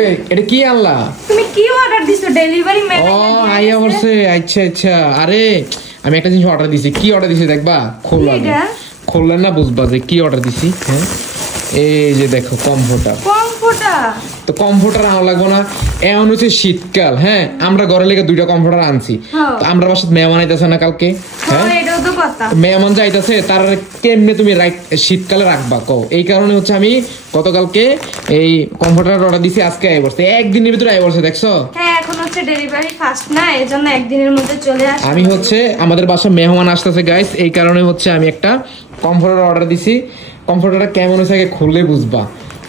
এই এটা কি আনলা? তুমি কি অর্ডার দিছো? Delivery man. ও আইয়া বলছে। আচ্ছা আচ্ছা। আরে আমি একটা জিনিস অর্ডার দিছি। কি অর্ডার দিছি দেখবা? খুললে না বুঝবা যে কি অর্ডার দিছি। হ্যাঁ এই যে দেখো কমফোর্টার। তো কমফোর্টার আনা লাগবো না? এমন হচ্ছে শীতকাল। হ্যাঁ আমরা ঘরে লেগে 2টা কমফোর্টার আনছি। তো আমরা বাসায় মেহমান আইতাছে না কালকে। হ্যাঁ মেহমান যাইতাছে, তার কেমনে তুমি শীতকালে রাখবা কও? এই কারণে হচ্ছে আমি গতকালকে এই কমফোর্টার অর্ডার দিছি, আজকে আই বলছে একদিনের ভিতরে আই বলছে। দেখছো? হ্যাঁ এখন হচ্ছে ডেলিভারি ফাস্ট না, এজন্য একদিনের মধ্যে চলে আসে। আমি হচ্ছে আমাদের বাসায় মেহমান আসতেছে গাইস, এই কারণে হচ্ছে আমি একটা কমফোর্টার অর্ডার দিছি। কমফোর্টারটা কেমন হয়েছে আগে খুললে বুঝবা।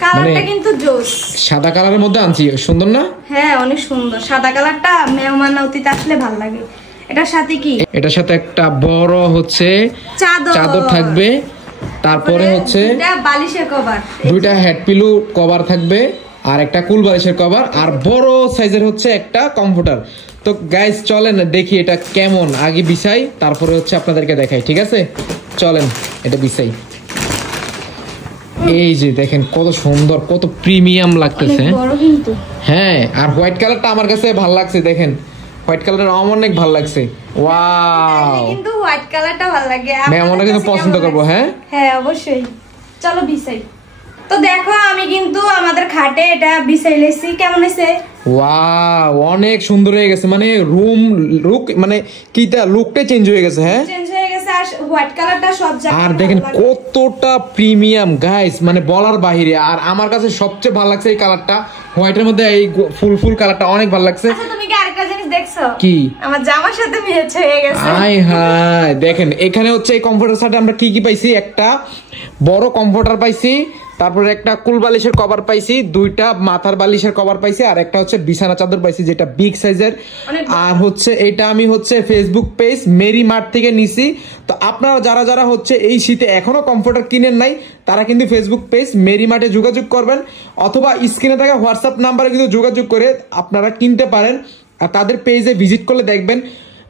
কালারটা কিন্তু জোস। সাদা কালারের মধ্যে আনছি, সুন্দর না? হ্যাঁ অনেক সুন্দর। সাদা কালারটা মেহমান অতিথি আসলে ভালো লাগে। এটার সাথে কি? এটার সাথে একটা বড় হচ্ছে চাদর থাকবে, তারপরে হচ্ছে বালিশের কভার, 2টা হেড পিলো কভার থাকবে, আর একটা কুল বালিশের কভার, আর বড় সাইজের হচ্ছে একটা কমফোর্টার। তো গাইস চলেন দেখি এটা কেমন, আগে বিছাই তারপরে হচ্ছে আপনাদেরকে দেখাই। ঠিক আছে চলেন এটা বিছাই। এই যে দেখেন কত সুন্দর, কত প্রিমিয়াম লাগতেছে। হ্যাঁ আর হোয়াইট কালারটা আমার কাছে ভালো লাগছে। দেখেন হোয়াইট কালারটা আমার অনেক ভালো লাগছে। ওয়াও কিন্তু হোয়াইট কালারটা ভালো লাগে। মেহমানরা কিন্তু পছন্দ করবো। হ্যাঁ হ্যাঁ অবশ্যই। চলো বিছাই। তো দেখো আমি কিন্তু আমাদের খাটে এটা বিছাই লেছি। কেমন হয়েছে? ওয়াও অনেক সুন্দর হয়ে গেছে। মানে রুম লুক মানে কিটা লুকটা চেঞ্জ হয়ে গেছে। হ্যাঁ চেঞ্জ হয়ে গেছে। আর হোয়াইট কালারটা সব জায়গায়। আর দেখেন কতটা প্রিমিয়াম গাইস, মানে বলার বাহিরে। আর আমার কাছে সবচেয়ে ভালো লাগছে এই কালারটা, হোয়াইটের মধ্যে এই ফুল কালারটা অনেক ভালো লাগছে। আচ্ছা তুমি কি আরেকটা জিনিস দেখছো? কি? আমার জামার সাথে ম্যাচ হয়ে গেছে। আয় হায় দেখেন এখানে হচ্ছে এই কমফোর্টার সাথে আমরা কি কি পাইছি? একটা বড় কমফোর্টার পাইছি, তারপরে একটা কুল বালিশের কভার পাইছি, 2টা মাথার বালিশের কভার পাইছি, আর একটা হচ্ছে বিছানা চাদর পাইছি যেটা বিগ সাইজের। আর হচ্ছে এটা আমি হচ্ছে ফেসবুক পেজ মেরি মার্ট থেকে নিছি। তো আপনারা যারা যারা হচ্ছে এই শীতে এখনো কমফোর্টার কিনেন নাই, তারা কিন্তু ফেসবুক পেজ মেরি মার্টে যোগাযোগ করবেন, অথবা স্ক্রিনে থাকা হোয়াটসঅ্যাপ নাম্বারে কিন্তু যোগাযোগ করে আপনারা কিনতে পারেন। আর তাদের পেজে ভিজিট করলে দেখবেন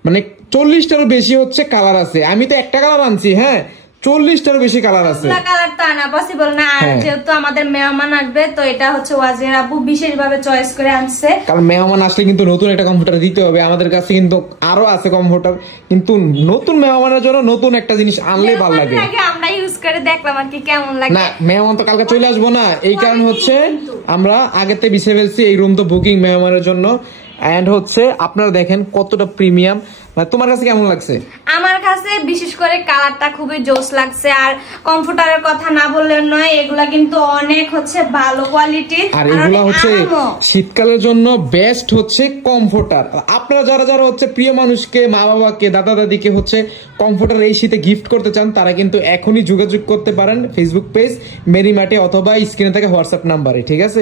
মানে 40টারও বেশি হচ্ছে কালার আছে। আমি তো একটা কালার আনছি, হ্যাঁ 40টারও বেশি কালার আছে। কালার তো আনা পসিবল না, আর যেহেতু আমাদের মেহমান আসবে তো এটা হচ্ছে ওয়াজির আপু বিশেষভাবে চয়েস করে আনছে। কারণ মেহমান আসলে কিন্তু নতুন একটা কমফোর্টার দিতে হবে। আমাদের কাছে কিন্তু আরো আছে কমফোর্টার, কিন্তু নতুন মেহমানের জন্য নতুন একটা জিনিস আনলে ভালো লাগে। আমরা ইউজ করে দেখলাম আর কি কেমন লাগে। না মেহমান তো কালকে চলে আসবো না, এই কারণ হচ্ছে আমরা আগেতে বিছে ফেলছি এই রুম তো বুকিং মেহমানের জন্য। এন্ড হচ্ছে আপনারা দেখেন কতটা প্রিমিয়াম। তোমার কাছে কেমন লাগছে? আমার কাছে বিশেষ করে কালারটা খুবই জোস লাগছে। আর কমফোর্টারের কথা না বললে নয়, এগুলা কিন্তু অনেক হচ্ছে ভালো কোয়ালিটির। আর এগুলা হচ্ছে শীতকালের জন্য বেস্ট হচ্ছে কমফোর্টার। আপনারা যারা যারা হচ্ছে প্রিয় মানুষকে, মা বাবাকে, দাদা দাদিকে হচ্ছে কমফোর্টার এই শীতে গিফট করতে চান, তারা কিন্তু এখনই যোগাযোগ করতে পারেন ফেসবুক পেজ মেরি মার্টে অথবা স্ক্রিনে থাকা হোয়াটসঅ্যাপ নাম্বারে। ঠিক আছে।